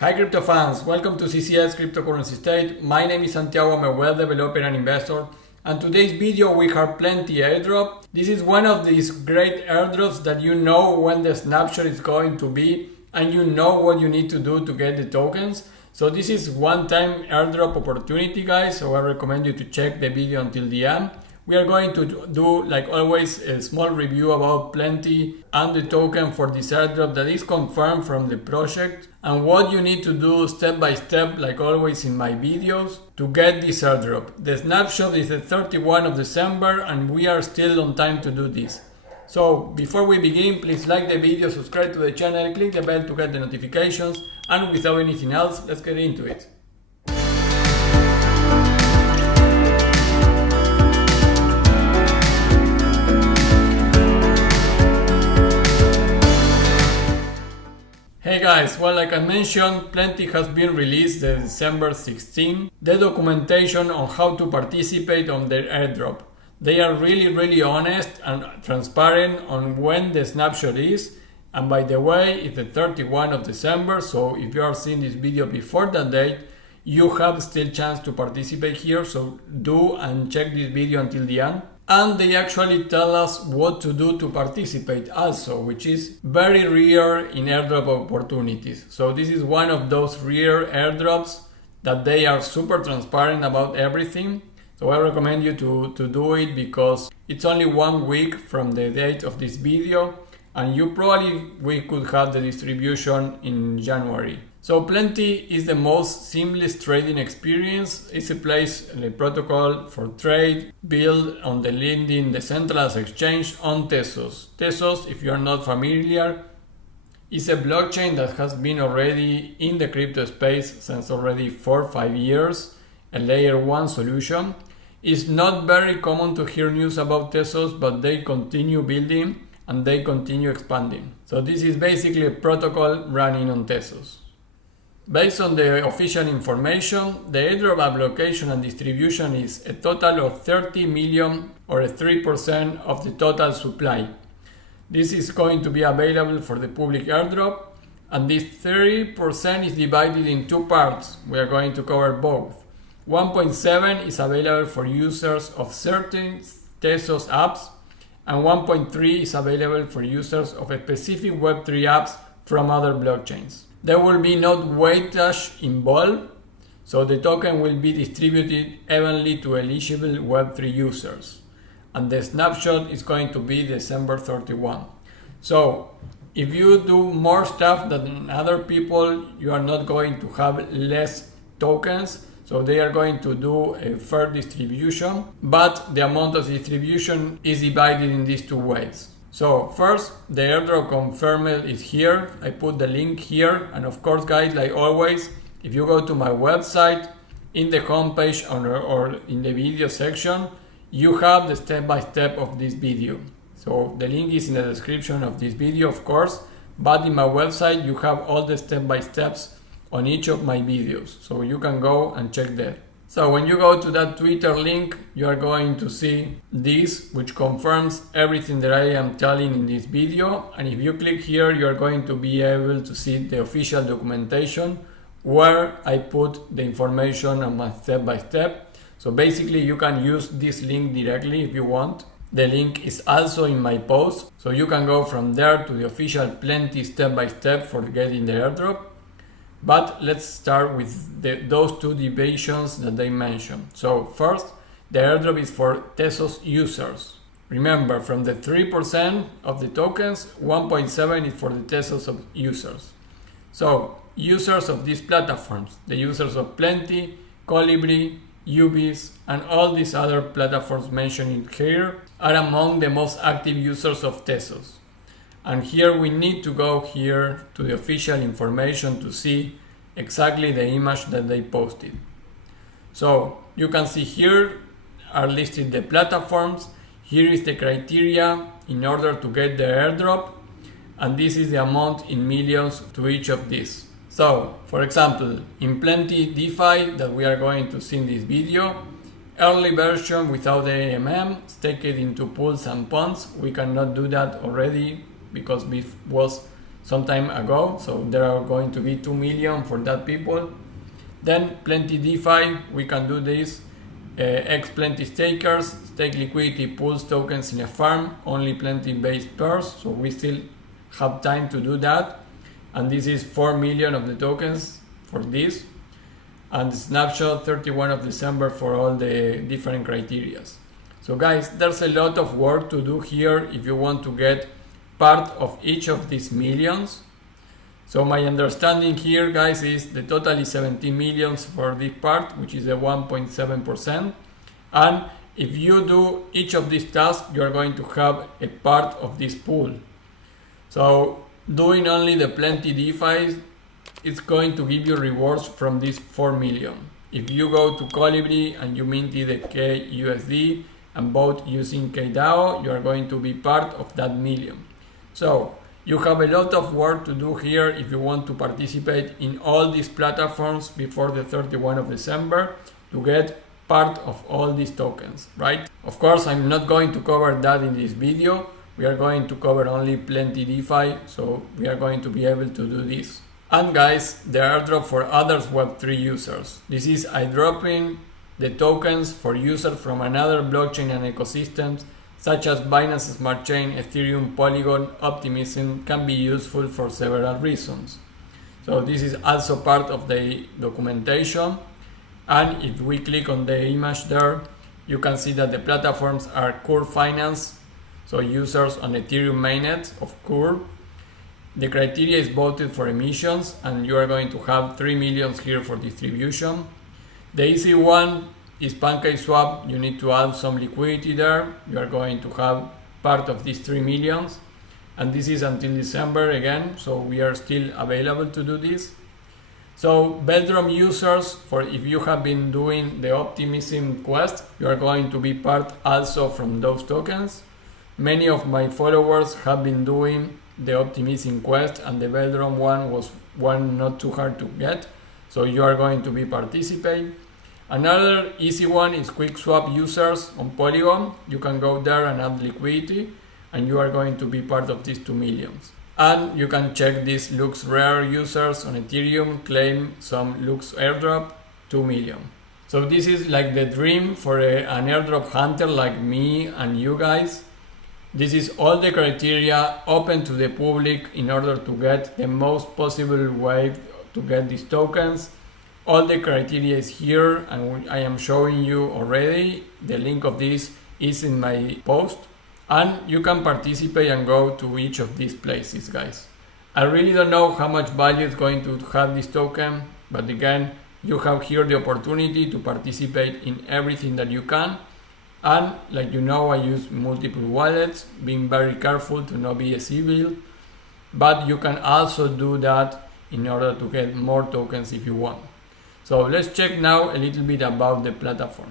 Hi crypto fans, welcome to CCS Cryptocurrency State. My name is Santiago, I'm a web developer and investor. And today's video we have plenty airdrop. This is one of these great airdrops that you know when the snapshot is going to be and you know what you need to do to get the tokens. So this is one-time airdrop opportunity, guys, so I recommend you to check the video until the end. We are going to do, like always, a small review about plenty and the token for this airdrop that is confirmed from the project and what you need to do step by step, like always in my videos, to get this airdrop. The snapshot is the 31st of December and we are still on time to do this. So before we begin, please like the video, subscribe to the channel, click the bell to get the notifications, and without anything else, let's get into it. Hey guys, well, like I mentioned, plenty has been released the December 16, the documentation on how to participate on their airdrop. They are really honest and transparent on when the snapshot is, and by the way, it's the 31st of December, so if you are seeing this video before that date, you have still chance to participate here, so do and check this video until the end. And they actually tell us what to do to participate also, which is very rare in airdrop opportunities. So this is one of those rare airdrops that they are super transparent about everything. So I recommend you to do it because it's only 1 week from the date of this video and we could have the distribution in January. So Plenty is the most seamless trading experience. It's a place, a protocol for trade built on the leading decentralized exchange on Tezos. Tezos, if you are not familiar, is a blockchain that has been already in the crypto space since already 4 or 5 years, a layer 1 solution. It's not very common to hear news about Tezos, but they continue building and they continue expanding. So this is basically a protocol running on Tezos. Based on the official information, the airdrop allocation and distribution is a total of 30 million or 3% of the total supply. This is going to be available for the public airdrop, and this 30% is divided in 2 parts. We are going to cover both. 1.7 is available for users of certain Tezos apps, and 1.3 is available for users of a specific Web3 apps from other blockchains. There will be no weightage involved, so the token will be distributed evenly to eligible Web3 users. And the snapshot is going to be December 31. So if you do more stuff than other people, you are not going to have less tokens. So they are going to do a fair distribution, but the amount of distribution is divided in these 2 ways. So first, the airdrop confirmed is here. I put the link here, and of course guys, like always, if you go to my website, in the homepage or in the video section, you have the step-by-step of this video. So the link is in the description of this video, of course, but in my website you have all the step-by-steps on each of my videos, so you can go and check that. So when you go to that Twitter link, you are going to see this, which confirms everything that I am telling in this video. And if you click here, you are going to be able to see the official documentation where I put the information on my step by step. So basically you can use this link directly if you want. The link is also in my post, so you can go from there to the official Plenty step by step for getting the airdrop. But let's start with those 2 divisions that they mentioned. So first, the airdrop is for Tezos users. Remember, from the 3% of the tokens, 1.7 is for the Tezos of users. So users of these platforms, the users of Plenty, Colibri, Ubis, and all these other platforms mentioned here are among the most active users of Tezos. And here we need to go here to the official information to see exactly the image that they posted. So you can see here are listed the platforms. Here is the criteria in order to get the airdrop, and this is the amount in millions to each of these. So for example, in Plenty DeFi that we are going to see in this video, early version without the AMM, stake it into pools and ponds. We cannot do that already because it was some time ago, so there are going to be 2 million for that people. Then plenty DeFi, we can do this. X plenty stakers, stake liquidity pools tokens in a farm, only plenty based pairs, so we still have time to do that. And this is 4 million of the tokens for this. And Snapshot 31 of December for all the different criterias. So guys, there's a lot of work to do here if you want to get part of each of these millions. So my understanding here, guys, is the total is 17 millions for this part, which is a 1.7%. And if you do each of these tasks, you are going to have a part of this pool. So doing only the plenty DeFi, it's going to give you rewards from this 4 million. If you go to Colibri and you mint the KUSD and vote using KDAO, you are going to be part of that million. So you have a lot of work to do here if you want to participate in all these platforms before the 31 of December to get part of all these tokens, right? Of course, I'm not going to cover that in this video. We are going to cover only plenty DeFi, so we are going to be able to do this. And guys, the airdrop for others Web3 users. This is airdropping the tokens for users from another blockchain and ecosystems such as Binance Smart Chain, Ethereum, Polygon, Optimism can be useful for several reasons. So this is also part of the documentation. And if we click on the image there, you can see that the platforms are Curve Finance, so users on Ethereum mainnet of Curve. The criteria is voted for emissions, and you are going to have 3 million here for distribution. The easy one is PancakeSwap. You need to add some liquidity there. You are going to have part of these 3 millions. And this is until December again, so we are still available to do this. So Bedroom users, for if you have been doing the Optimism quest, you are going to be part also from those tokens. Many of my followers have been doing the Optimism quest, and the Bedroom one was one not too hard to get, so you are going to be participate. Another easy one is QuickSwap users on Polygon. You can go there and add liquidity, and you are going to be part of these 2 millions. And you can check these Lux Rare users on Ethereum, claim some Lux Airdrop, 2 million. So this is like the dream for an Airdrop Hunter like me and you guys. This is all the criteria open to the public in order to get the most possible way to get these tokens. All the criteria is here, and I am showing you already. The link of this is in my post, and you can participate and go to each of these places, guys. I really don't know how much value is going to have this token, but again, you have here the opportunity to participate in everything that you can. And like you know, I use multiple wallets, being very careful to not be a civil, but you can also do that in order to get more tokens if you want. So let's check now a little bit about the platform.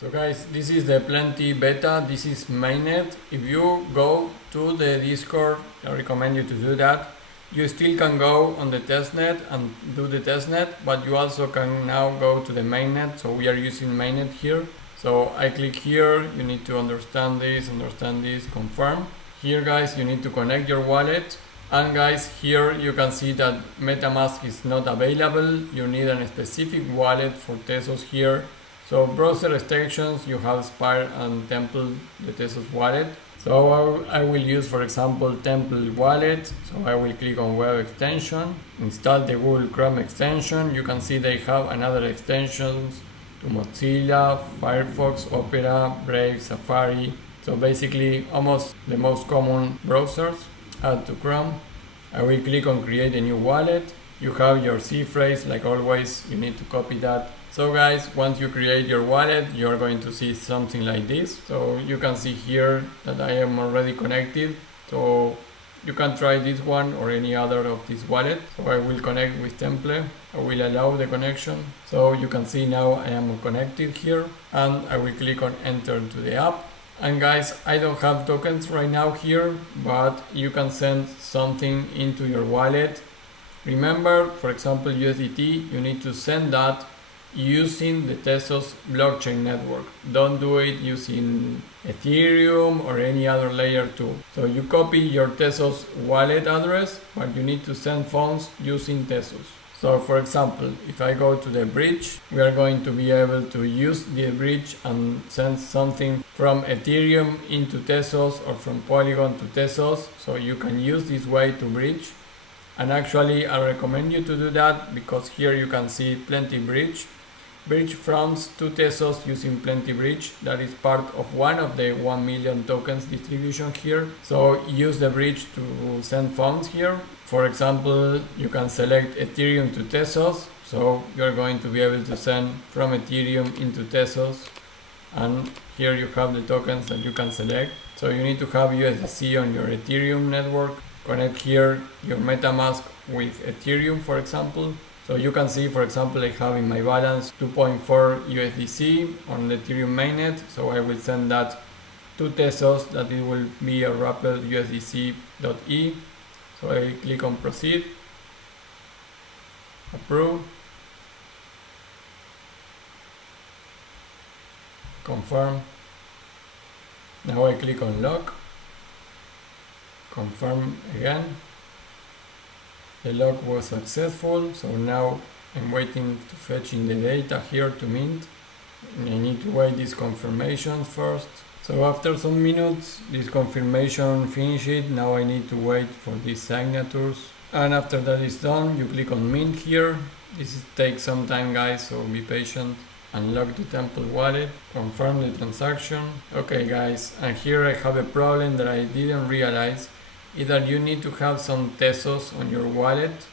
So guys, this is the plenty beta. This is Mainnet. If you go to the Discord, I recommend you to do that. You still can go on the testnet and do the testnet, but you also can now go to the mainnet. So we are using mainnet here. So I click here, you need to understand this, confirm. Here guys, you need to connect your wallet. And guys, here you can see that MetaMask is not available. You need a specific wallet for Tezos here. So browser extensions, you have Spire and Temple, the Tezos wallet. So I will use, for example, Temple wallet. So I will click on web extension, install the Google Chrome extension. You can see they have another extensions to Mozilla, Firefox, Opera, Brave, Safari. So basically almost the most common browsers. Add to Chrome. I will click on create a new wallet. You have your C phrase, like always, you need to copy that. So guys, once you create your wallet, you're going to see something like this. So you can see here that I am already connected. So you can try this one or any other of this wallet. So I will connect with Temple. I will allow the connection. So you can see now I am connected here, and I will click on enter to the app. And guys, I don't have tokens right now here, but you can send something into your wallet. Remember, for example, USDT, you need to send that using the Tezos blockchain network. Don't do it using Ethereum or any other layer 2. So you copy your Tezos wallet address, but you need to send funds using Tezos. So for example, if I go to the bridge, we are going to be able to use the bridge and send something from Ethereum into Tezos or from Polygon to Tezos. So you can use this way to bridge. And actually I recommend you to do that because here you can see Plenty Bridge. Bridge funds to Tezos using Plenty Bridge. That is part of one of the 1 million tokens distribution here. So use the bridge to send funds here. For example, you can select Ethereum to Tezos. So you're going to be able to send from Ethereum into Tezos. And here you have the tokens that you can select. So you need to have USDC on your Ethereum network. Connect here your MetaMask with Ethereum, for example. So you can see, for example, I have in my balance 2.4 USDC on the Ethereum mainnet. So I will send that to Tezos, that it will be a wrapped USDC.E. So I click on proceed, approve, confirm. Now I click on lock, confirm again. The lock was successful, so now I'm waiting to fetch in the data here to mint. I need to wait this confirmation first. So after some minutes, this confirmation finished. Now I need to wait for these signatures. And after that is done, you click on mint here. This takes some time, guys, so be patient. Unlock the Temple wallet, confirm the transaction. Okay guys, and here I have a problem that I didn't realize. Either you need to have some Tezos on your wallet.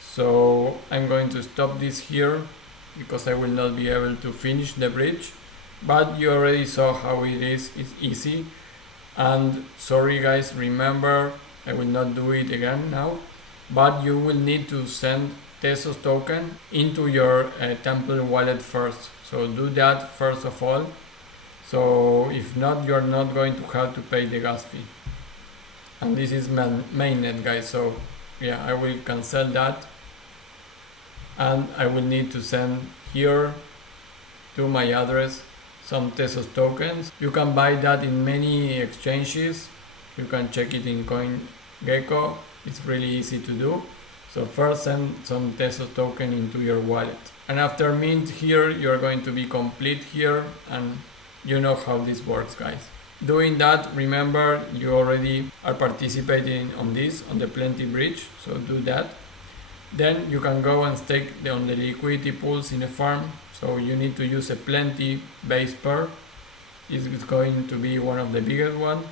So I'm going to stop this here because I will not be able to finish the bridge. But you already saw how it is, it's easy. And sorry guys, remember, I will not do it again now. But you will need to send Tezos token into your Temple wallet first. So do that first of all. So if not, you're not going to have to pay the gas fee. And this is mainnet, guys, so yeah, I will cancel that, and I will need to send here to my address some Tezos tokens. You can buy that in many exchanges. You can check it in CoinGecko. It's really easy to do. So first send some Tezos token into your wallet, and after mint here you're going to be complete here, and you know how this works, guys. Doing that, remember, you already are participating on this, on the Plenty Bridge, so do that. Then you can go and stake on the liquidity pools in a farm. So you need to use a Plenty base pair. This is going to be one of the biggest ones.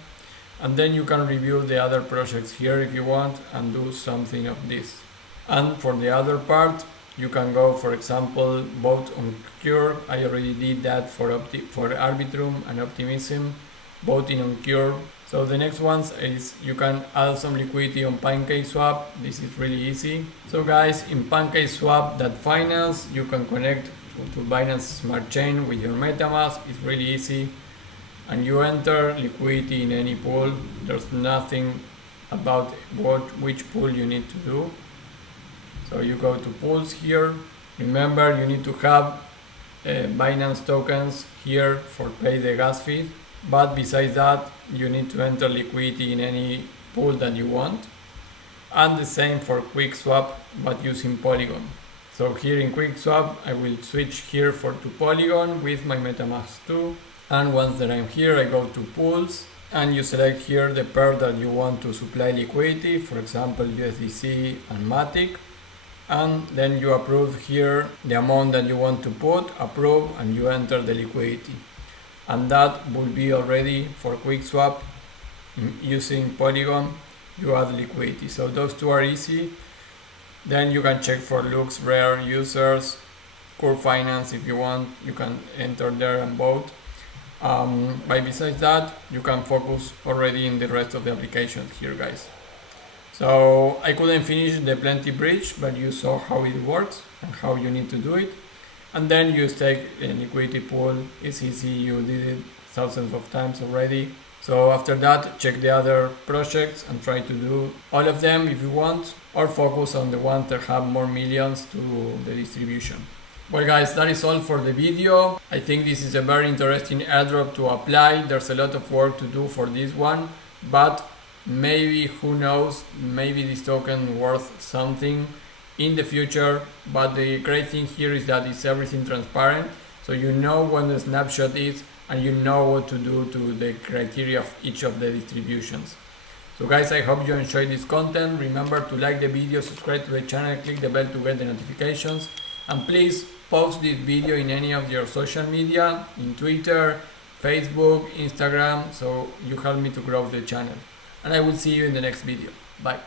And then you can review the other projects here if you want and do something of this. And for the other part, you can go, for example, vote on Cure. I already did that for Arbitrum and Optimism. Voting on Cure. So the next ones is you can add some liquidity on PancakeSwap. This is really easy. So guys, in PancakeSwap.finance you can connect to Binance Smart Chain with your MetaMask. It's really easy. And you enter liquidity in any pool. There's nothing about which pool you need to do. So you go to pools here. Remember, you need to have Binance tokens here for pay the gas fee. But besides that, you need to enter liquidity in any pool that you want. And the same for QuickSwap, but using Polygon. So here in QuickSwap, I will switch here to Polygon with my MetaMask 2. And once that I'm here, I go to pools, and you select here the pair that you want to supply liquidity, for example USDC and Matic. And then you approve here the amount that you want to put, approve, and you enter the liquidity. And that will be already for QuickSwap. Using Polygon, you add liquidity. So those two are easy. Then you can check for Lux Rare users, Core Finance if you want. You can enter there and vote. But besides that, you can focus already in the rest of the applications here, guys. So I couldn't finish the Plenty Bridge, but you saw how it works and how you need to do it. And then you stake a liquidity pool. It's easy, you did it thousands of times already. So after that, check the other projects and try to do all of them if you want, or focus on the ones that have more millions to the distribution. Well guys, that is all for the video. I think this is a very interesting airdrop to apply. There's a lot of work to do for this one, but maybe, who knows, maybe this token worth something in the future. But the great thing here is that it's everything transparent, so you know when the snapshot is and you know what to do to the criteria of each of the distributions. So guys, I hope you enjoyed this content. Remember to like the video, subscribe to the channel, click the bell to get the notifications, and please post this video in any of your social media, in Twitter, Facebook, Instagram, so you help me to grow the channel. And I will see you in the next video. Bye.